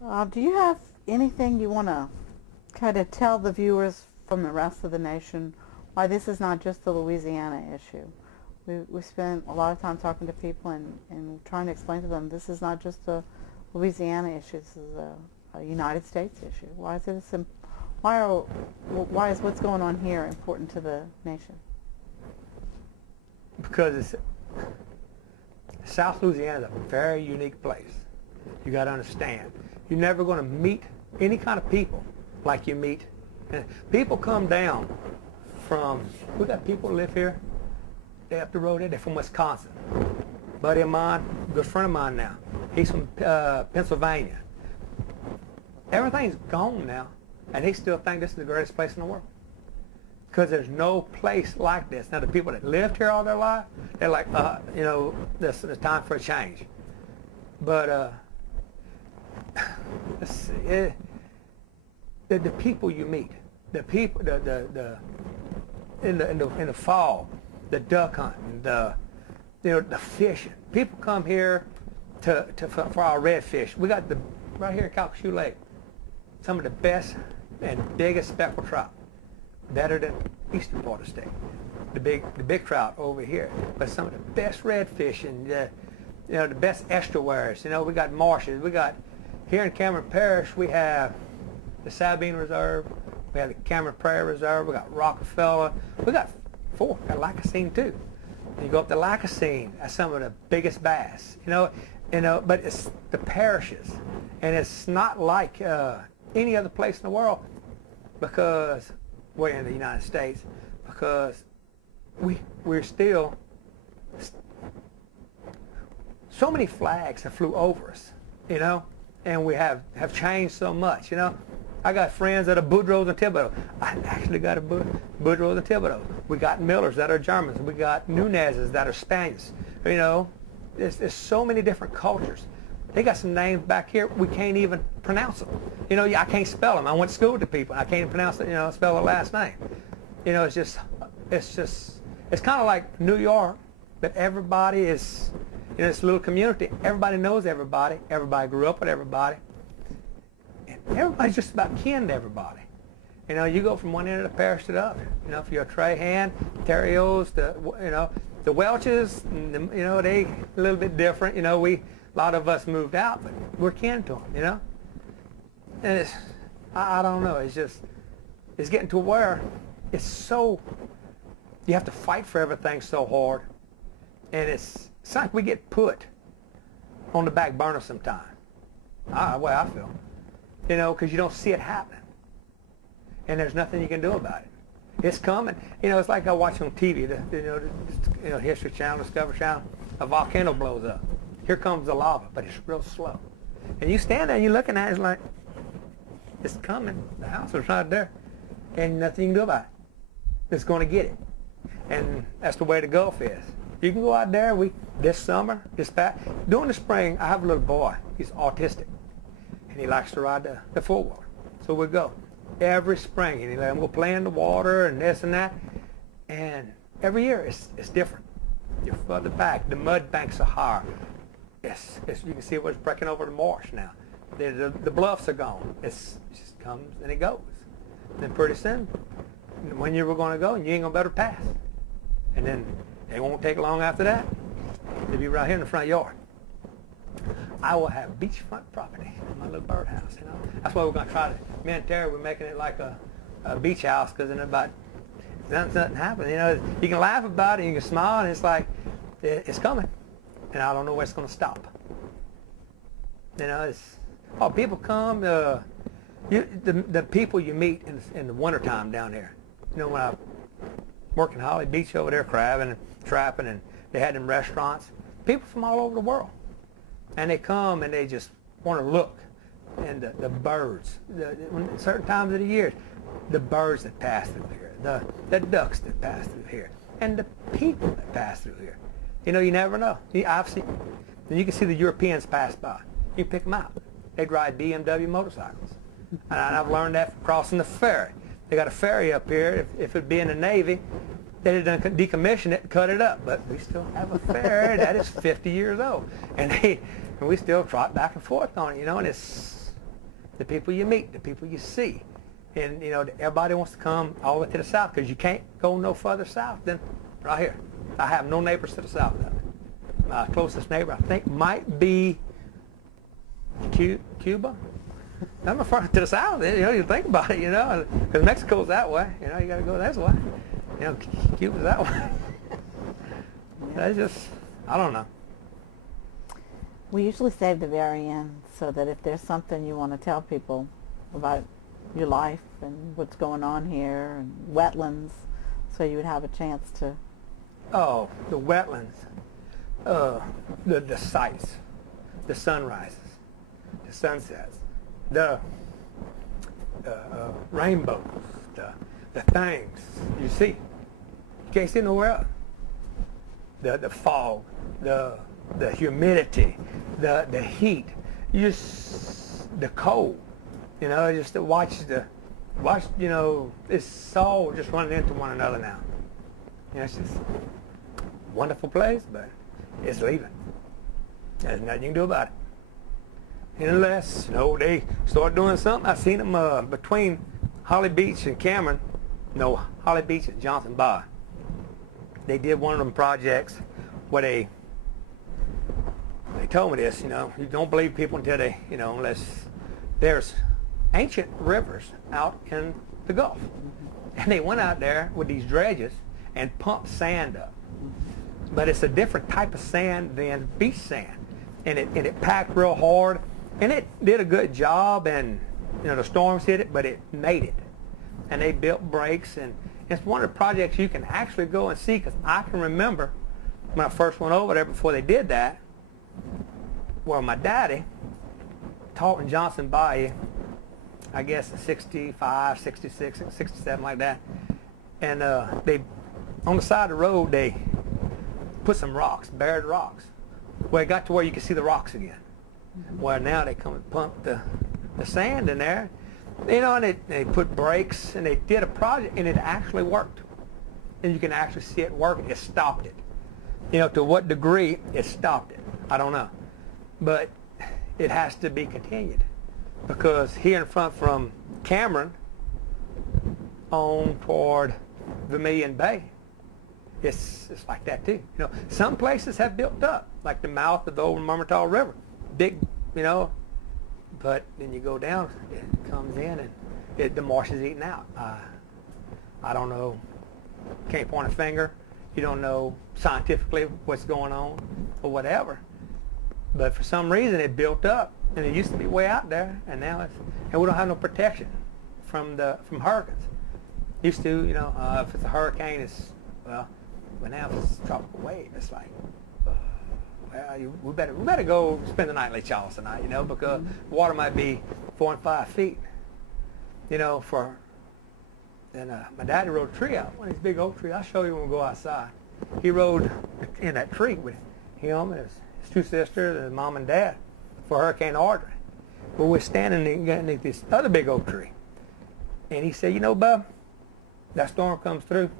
Do you have anything you want to kind of tell the viewers from the rest of the nation why this is not just a Louisiana issue? We spent a lot of time talking to people and trying to explain to them this is not just a Louisiana issue. This is a United States issue. Why is it why is what's going on here important to the nation? Because South Louisiana is a very unique place. You got to understand. You're never going to meet any kind of people like you meet. And people come down from, we got people who live here. They're up the road there. They're from Wisconsin. Buddy of mine, good friend of mine now. He's from Pennsylvania. Everything's gone now, and they still think this is the greatest place in the world. Because there's no place like this. Now, the people that lived here all their life, they're like, you know, it's time for a change. But let's see, the people you meet, the people, in the fall, the duck hunting, the fishing. People come here for our redfish. We got right here at Calcasieu Lake, some of the best and biggest speckled trout. Better than eastern part of the state. The big trout over here, but some of the best redfish and you know, the best estuaries. You know, we got marshes. We got here in Cameron Parish. We have the Sabine Reserve. We have the Cameron Prairie Reserve. We got Rockefeller. We got four. We got Lacassine too. And you go up to Lacassine. That's some of the biggest bass. You know. But it's the parishes, and it's not like any other place in the world because we're in the United States, because we're still, so many flags have flew over us, you know, and we have changed so much, you know. I got friends that are Boudreaux and Thibodeau. I actually got a Boudreaux and Thibodeau. We got Millers that are Germans. We got Nunez's that are Spaniards. You know, there's so many different cultures. They got some names back here we can't even pronounce them. You know, I can't spell them. I went to school with the people. I can't even pronounce it. You know, spell the last name. You know, it's kind of like New York, but everybody is, you know, this little community. Everybody knows everybody. Everybody grew up with everybody, and everybody's just about kin to everybody. You know, you go from one end of the parish to the other. You know, if you're a Trahan, Terrios, the Welches, you know, they a little bit different. You know, a lot of us moved out, but we're kin to them, you know? And I don't know, it's getting to where it's so, you have to fight for everything so hard, and it's like we get put on the back burner sometime. The way I feel. You know, because you don't see it happening. And there's nothing you can do about it. It's coming. You know, it's like I watch on TV, the History Channel, Discovery Channel, a volcano blows up. Here comes the lava, but it's real slow. And you stand there and you're looking at it, it's like, it's coming. The house is right there. And nothing you can do about it. It's going to get it. And that's the way the Gulf is. You can go out there, this summer, during the spring, I have a little boy. He's autistic. And he likes to ride the four-wheeler. So we go every spring. And we'll play in the water and this and that. And every year it's different. You're further back. The mud banks are higher. You can see what's breaking over the marsh now. The bluffs are gone. It just comes and it goes. And then pretty soon, when you were going to go, and you ain't going to better pass. And then it won't take long after that. They'll be right here in the front yard. I will have beachfront property in my little birdhouse. You know, that's why we're going to try to. Me and Terry, we're making it like a beach house, because then about nothing happens. You know, you can laugh about it, you can smile, and it's like it's coming. And I don't know where it's going to stop. You know, people come, the people you meet in the wintertime down there. You know, when I worked in Holly Beach over there, crabbing and trapping, and they had them restaurants, people from all over the world. And they come and they just want to look. And the birds, certain times of the year, the birds that pass through here, the ducks that pass through here, and the people that pass through here. You know, you never know. You can see the Europeans pass by. You can pick them out. They'd ride BMW motorcycles. And I've learned that from crossing the ferry. They got a ferry up here. If it'd be in the Navy, they'd have decommissioned it and cut it up. But we still have a ferry that is 50 years old. And we still trot back and forth on it, you know, and it's the people you meet, the people you see. And, you know, everybody wants to come all the way to the south because you can't go no further south than right here. I have no neighbors to the south of it. My closest neighbor, I think, might be Cuba. I'm not far to the south. You know, you think about it, you know, because Mexico's that way. You know, you got to go this way. You know, Cuba's that way. That's just, I don't know. We usually save the very end so that if there's something you want to tell people about your life and what's going on here and wetlands, so you would have a chance to. Oh, the wetlands, the sights, the sunrises, the sunsets, the rainbows, the things you see. You can't see nowhere else. The fog, the humidity, the heat, the cold. You know, just to watch, you know, it's all just running into one another now. You know, it's just a wonderful place, but it's leaving. There's nothing you can do about it. Unless, you know, they start doing something. I've seen them between Holly Beach and Cameron. No, Holly Beach and Johnson Bar. They did one of them projects where they told me this, you know, you don't believe people until they, you know, unless there's ancient rivers out in the Gulf. And they went out there with these dredges and pumped sand up. But it's a different type of sand than beach sand. And it packed real hard. And it did a good job, and, you know, the storms hit it, but it made it. And they built breaks, and it's one of the projects you can actually go and see, because I can remember when I first went over there before they did that, where my daddy taught in Johnson Bayou, I guess 65, 66, 67, like that. And they, on the side of the road, they put some rocks, buried rocks, where it got to where you could see the rocks again. Well, now they come and pump the sand in there, you know, and they put brakes, and they did a project, and it actually worked. And you can actually see it working. It stopped it. You know, to what degree it stopped it, I don't know. But it has to be continued, because here in front from Cameron on toward Vermilion Bay, it's like that too. You know, some places have built up, like the mouth of the old Murmurtaugh River, big, you know, but then you go down, it comes in, and the marsh is eaten out. I don't know, can't point a finger. You don't know scientifically what's going on or whatever. But for some reason it built up, and it used to be way out there, and now and we don't have no protection from hurricanes. Used to, you know, if it's a hurricane, it's, well, but now if it's a tropical wave, it's like, well, we better go spend the night in Lake Charles tonight, you know, because the water might be 4 and 5 feet, you know, and my daddy rode a tree out, one of these big oak trees. I'll show you when we go outside. He rode in that tree with him and his 2 sisters and his mom and dad for Hurricane Audrey. But we're standing underneath this other big oak tree. And he said, you know, Bub, that storm comes through,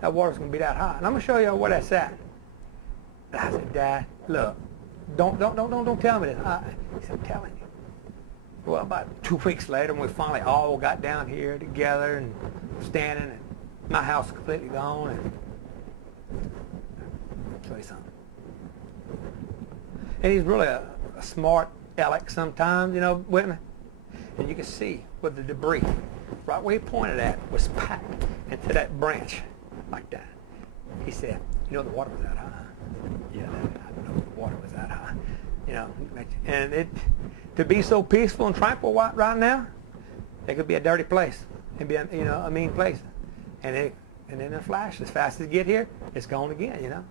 that water's going to be that high. And I'm going to show you where that's at. And I said, Dad, look, don't tell me this. He said, I'm telling you. Well, about 2 weeks later, when we finally all got down here together and standing, and my house was completely gone, and I'll show you something. And he's really a smart aleck sometimes, you know, with me. And you can see with the debris, right where he pointed at, was packed into that branch like that. He said, you know, the water was that high. Yeah, I know the water was that high. You know, and to be so peaceful and tranquil right now, it could be a dirty place and be a, you know, a mean place. And then in a flash, as fast as it get here, it's gone again, you know.